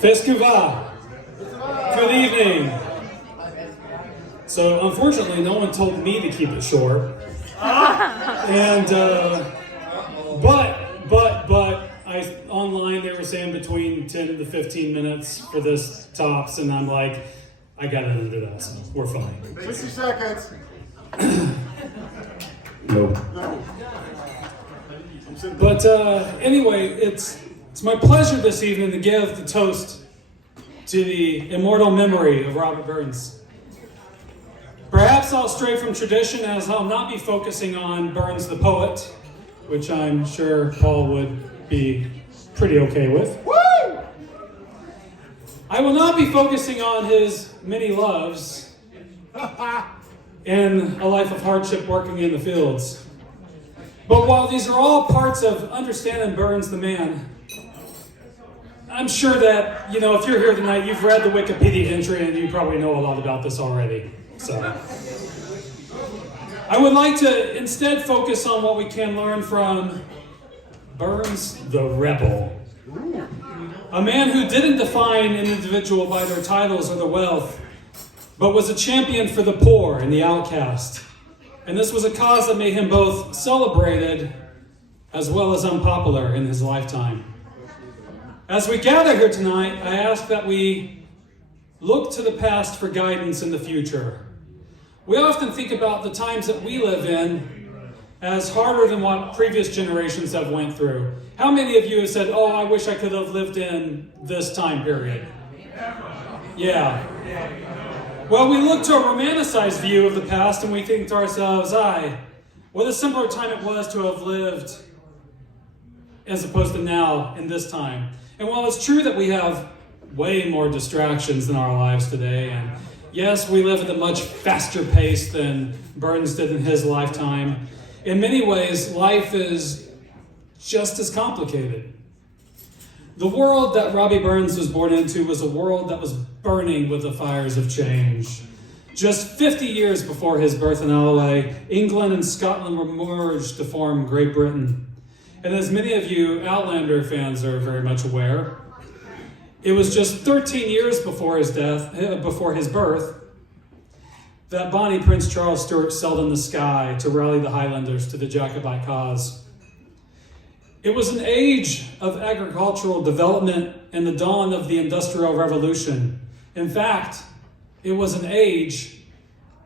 Fescuva. Good evening. So unfortunately, no one told me to keep it short. And but online they were saying between 10 to 15 minutes for this tops, and I'm like, I got it under that, so we're fine. 60 seconds. No. But anyway, it's my pleasure this evening to give the toast to the immortal memory of Robert Burns. Perhaps I'll stray from tradition, as I'll not be focusing on Burns the poet, which I'm sure Paul would be pretty okay with. Woo! I will not be focusing on his many loves and a life of hardship working in the fields. But while these are all parts of understanding Burns the man, I'm sure that, if you're here tonight, you've read the Wikipedia entry and you probably know a lot about this already. So I would like to instead focus on what we can learn from Burns the Rebel. A man who didn't define an individual by their titles or their wealth, but was a champion for the poor and the outcast. And this was a cause that made him both celebrated as well as unpopular in his lifetime. As we gather here tonight, I ask that we look to the past for guidance in the future. We often think about the times that we live in as harder than what previous generations have went through. How many of you have said, oh, I wish I could have lived in this time period? Yeah. Well, we look to a romanticized view of the past and we think to ourselves, what a simpler time it was to have lived as opposed to now in this time. And while it's true that we have way more distractions in our lives today, and yes, we live at a much faster pace than Burns did in his lifetime, in many ways, life is just as complicated. The world that Robbie Burns was born into was a world that was burning with the fires of change. Just 50 years before his birth in LA, England and Scotland were merged to form Great Britain. And as many of you Outlander fans are very much aware, it was just 13 years before his birth, that Bonnie Prince Charles Stuart sailed in the sky to rally the Highlanders to the Jacobite cause. It was an age of agricultural development and the dawn of the Industrial Revolution. In fact, it was an age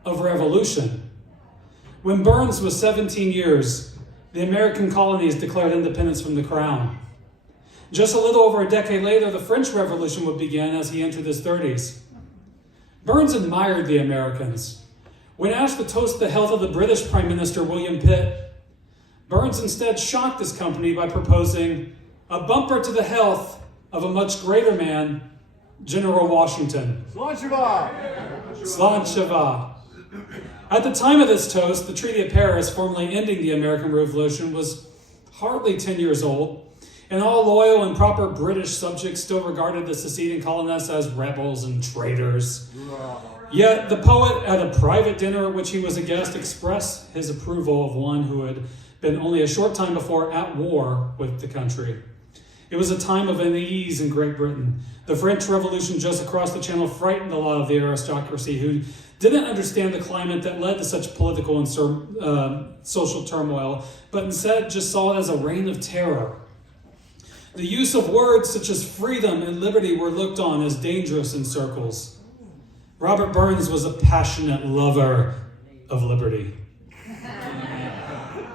of revolution. When Burns was 17 years, the American colonies declared independence from the crown. Just a little over a decade later, the French Revolution would begin as he entered his 30s. Burns admired the Americans. When asked to toast the health of the British Prime Minister William Pitt, Burns instead shocked his company by proposing a bumper to the health of a much greater man, General Washington. Sláinte. At the time of this toast, the Treaty of Paris, formally ending the American Revolution, was hardly 10 years old, and all loyal and proper British subjects still regarded the seceding colonists as rebels and traitors. Yet the poet, at a private dinner at which he was a guest, expressed his approval of one who had been only a short time before at war with the country. It was a time of unease in Great Britain. The French Revolution just across the channel frightened a lot of the aristocracy who didn't understand the climate that led to such political and social turmoil, but instead just saw it as a reign of terror. The use of words such as freedom and liberty were looked on as dangerous in circles. Robert Burns was a passionate lover of liberty.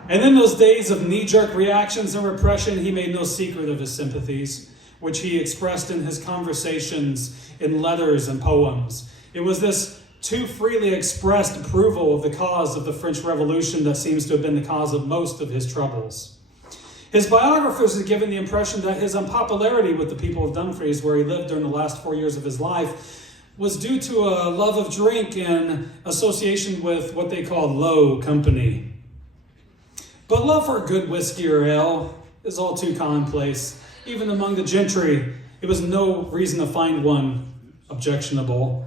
And in those days of knee-jerk reactions and repression, he made no secret of his sympathies, which he expressed in his conversations, in letters and poems. It was this too freely expressed approval of the cause of the French Revolution that seems to have been the cause of most of his troubles. His biographers have given the impression that his unpopularity with the people of Dumfries, where he lived during the last 4 years of his life, was due to a love of drink and association with what they called low company. But love for good whiskey or ale is all too commonplace. Even among the gentry, it was no reason to find one objectionable.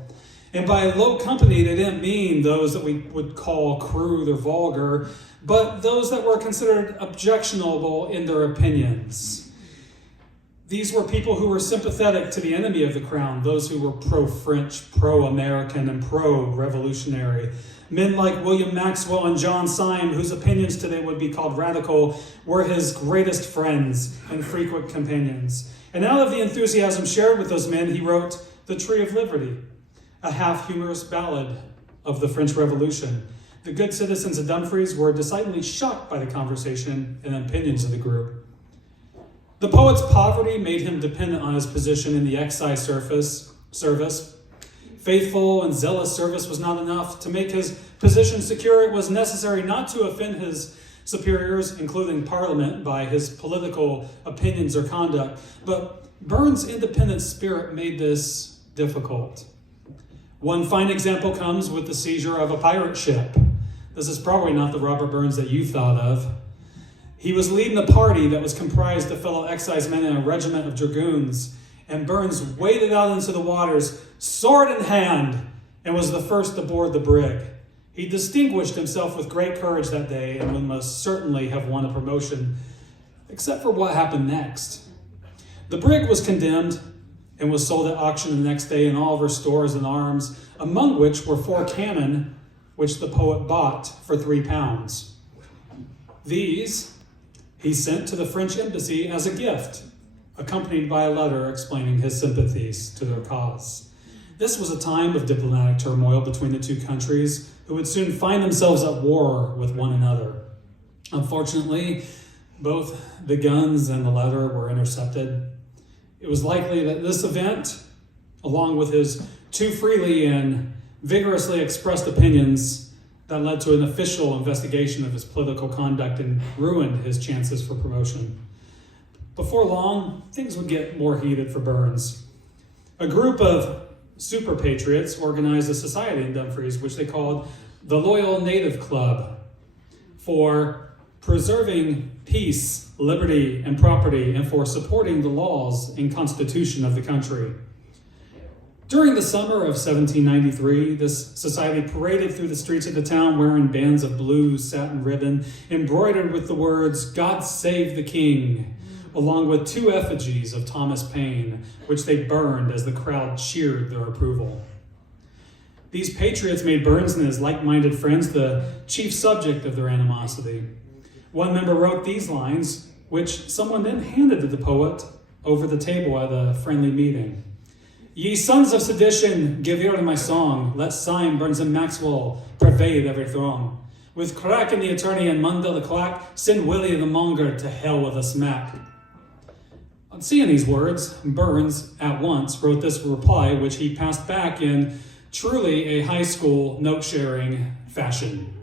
And by low company, they didn't mean those that we would call crude or vulgar, but those that were considered objectionable in their opinions. These were people who were sympathetic to the enemy of the crown, those who were pro-French, pro-American, and pro-revolutionary. Men like William Maxwell and John Syme, whose opinions today would be called radical, were his greatest friends and frequent companions. And out of the enthusiasm shared with those men, he wrote The Tree of Liberty, a half-humorous ballad of the French Revolution. The good citizens of Dumfries were decidedly shocked by the conversation and opinions of the group. The poet's poverty made him dependent on his position in the excise service. Faithful and zealous service was not enough. To make his position secure, it was necessary not to offend his superiors, including Parliament, by his political opinions or conduct. But Burns' independent spirit made this difficult. One fine example comes with the seizure of a pirate ship. This is probably not the Robert Burns that you thought of. He was leading a party that was comprised of fellow excisemen in a regiment of dragoons, and Burns waded out into the waters, sword in hand, and was the first aboard the brig. He distinguished himself with great courage that day and would most certainly have won a promotion, except for what happened next. The brig was condemned and was sold at auction the next day in all of her stores and arms, among which were 4 cannon, which the poet bought for £3. These he sent to the French embassy as a gift, accompanied by a letter explaining his sympathies to their cause. This was a time of diplomatic turmoil between the two countries, who would soon find themselves at war with one another. Unfortunately, both the guns and the letter were intercepted. It was likely that this event, along with his too freely and vigorously expressed opinions, that led to an official investigation of his political conduct and ruined his chances for promotion. Before long, things would get more heated for Burns. A group of super patriots organized a society in Dumfries, which they called the Loyal Native Club, for preserving peace, liberty, and property, and for supporting the laws and constitution of the country. During the summer of 1793, this society paraded through the streets of the town wearing bands of blue satin ribbon embroidered with the words, "God Save the King," along with 2 effigies of Thomas Paine, which they burned as the crowd cheered their approval. These patriots made Burns and his like-minded friends the chief subject of their animosity. One member wrote these lines, which someone then handed to the poet over the table at a friendly meeting. "Ye sons of sedition, give ear to my song. Let Syme, Burns, and Maxwell pervade every throng. With Crack and the attorney and Munda the quack, send Willie the monger to hell with a smack." On seeing these words, Burns at once wrote this reply, which he passed back in truly a high school note-sharing fashion.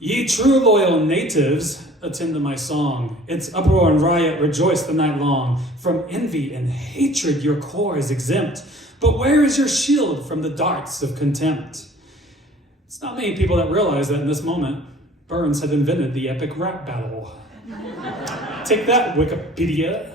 "Ye true loyal natives, attend to my song. Its uproar and riot rejoice the night long. From envy and hatred your core is exempt. But where is your shield from the darts of contempt?" It's not many people that realize that in this moment, Burns had invented the epic rap battle. Take that, Wikipedia.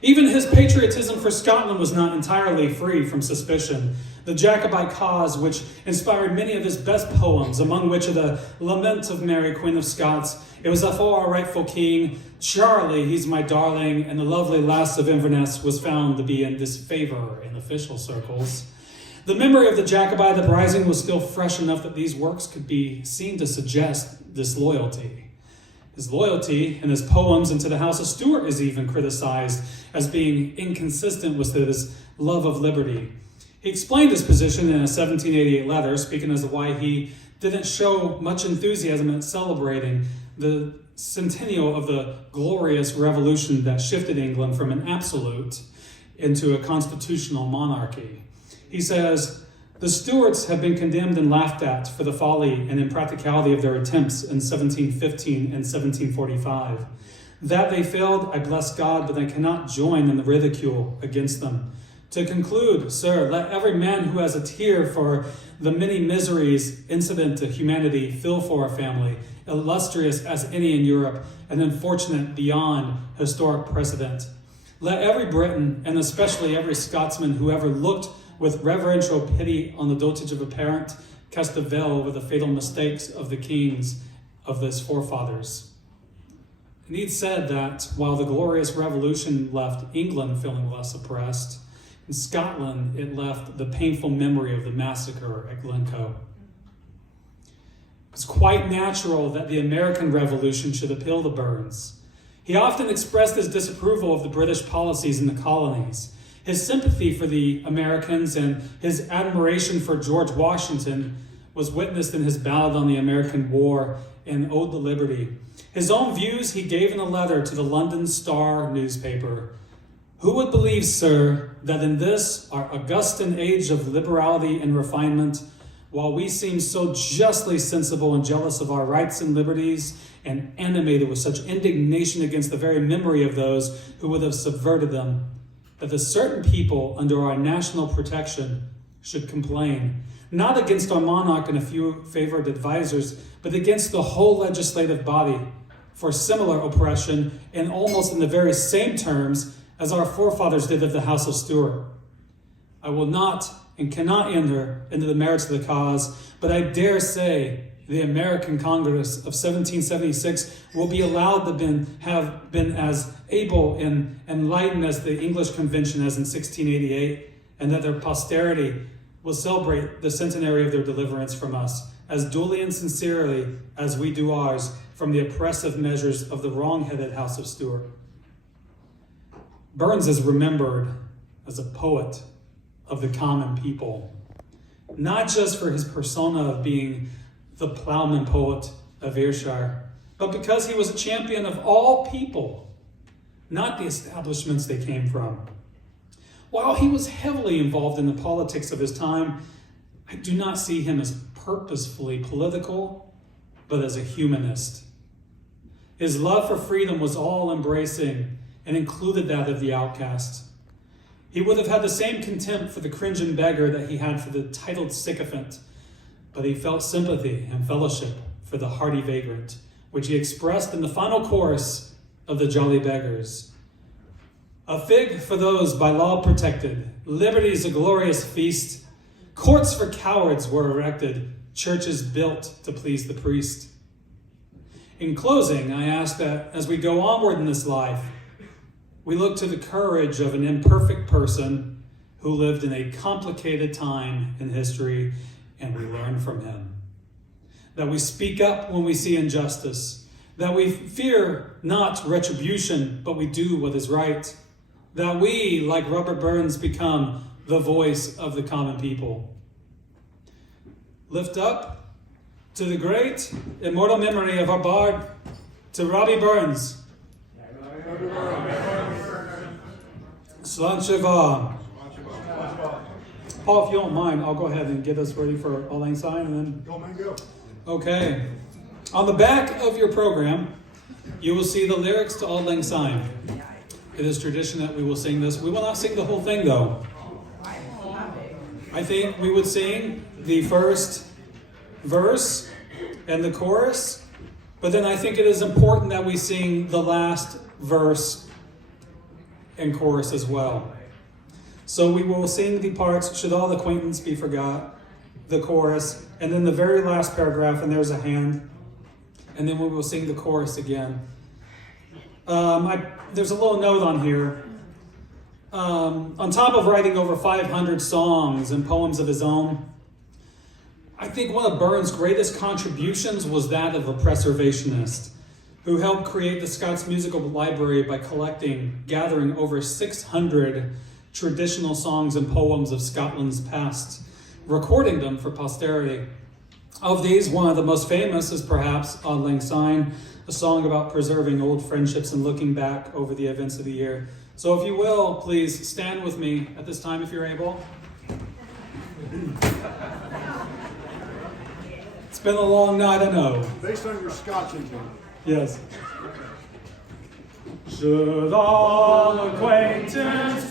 Even his patriotism for Scotland was not entirely free from suspicion. The Jacobite cause, which inspired many of his best poems, among which are the Lament of Mary, Queen of Scots, It was afore our rightful king, Charlie, he's my darling, and the lovely lass of Inverness was found to be in disfavor in official circles. The memory of the Jacobite uprising was still fresh enough that these works could be seen to suggest disloyalty. His loyalty in his poems and to the House of Stuart is even criticized as being inconsistent with his love of liberty. He explained his position in a 1788 letter, speaking as to why he didn't show much enthusiasm in celebrating the centennial of the glorious revolution that shifted England from an absolute into a constitutional monarchy. He says, "The Stuarts have been condemned and laughed at for the folly and impracticality of their attempts in 1715 and 1745. That they failed, I bless God, but I cannot join in the ridicule against them. To conclude, sir, let every man who has a tear for the many miseries incident to humanity feel for a family, illustrious as any in Europe, and unfortunate beyond historic precedent. Let every Briton, and especially every Scotsman who ever looked with reverential pity on the dotage of a parent, cast a veil over the fatal mistakes of the kings of his forefathers." And he'd said that while the Glorious Revolution left England feeling less oppressed, in Scotland it left the painful memory of the massacre at Glencoe. It's quite natural that the American Revolution should appeal to Burns. He often expressed his disapproval of the British policies in the colonies. His sympathy for the Americans and his admiration for George Washington was witnessed in his ballad on the American War and Ode to Liberty. His own views he gave in a letter to the London Star newspaper. Who would believe, sir, that in this, our Augustan age of liberality and refinement, while we seem so justly sensible and jealous of our rights and liberties, and animated with such indignation against the very memory of those who would have subverted them, that the certain people under our national protection should complain, not against our monarch and a few favored advisors, but against the whole legislative body, for similar oppression, and almost in the very same terms as our forefathers did of the House of Stuart. I will not and cannot enter into the merits of the cause, but I dare say the American Congress of 1776 will be allowed to have been as able and enlightened as the English Convention as in 1688, and that their posterity will celebrate the centenary of their deliverance from us as duly and sincerely as we do ours from the oppressive measures of the wrong-headed House of Stuart. Burns is remembered as a poet of the common people, not just for his persona of being the plowman poet of Ayrshire, but because he was a champion of all people, not the establishments they came from. While he was heavily involved in the politics of his time, I do not see him as purposefully political, but as a humanist. His love for freedom was all-embracing and included that of the outcast. He would have had the same contempt for the cringing beggar that he had for the titled sycophant, but he felt sympathy and fellowship for the hardy vagrant, which he expressed in the final chorus of the Jolly Beggars. A fig for those by law protected, liberty's a glorious feast. Courts for cowards were erected, churches built to please the priest. In closing, I ask that as we go onward in this life, we look to the courage of an imperfect person who lived in a complicated time in history, and we learn from him. That we speak up when we see injustice. That we fear not retribution, but we do what is right. That we, like Robert Burns, become the voice of the common people. Lift up to the great immortal memory of our bard, to Robbie Burns. Slancheva. Paul, if you don't mind, I'll go ahead and get us ready for Auld Lang Syne, and then. Go, man, go. Okay. On the back of your program, you will see the lyrics to Auld Lang Syne. It is tradition that we will sing this. We will not sing the whole thing, though. I think we would sing the first verse and the chorus, but then I think it is important that we sing the last verse and chorus as well. So we will sing the parts, should all acquaintance be forgot, the chorus, and then the very last paragraph, and there's a hand, and then we will sing the chorus again. There's a little note on here. On top of writing over 500 songs and poems of his own, I think one of Burns' greatest contributions was that of a preservationist who helped create the Scots Musical Library by gathering over 600 traditional songs and poems of Scotland's past, recording them for posterity. Of these, one of the most famous is perhaps Auld Lang Syne, a song about preserving old friendships and looking back over the events of the year. So if you will, please stand with me at this time if you're able. It's been a long night, I know. Based on your Scotch income. Yes. Should all acquaintance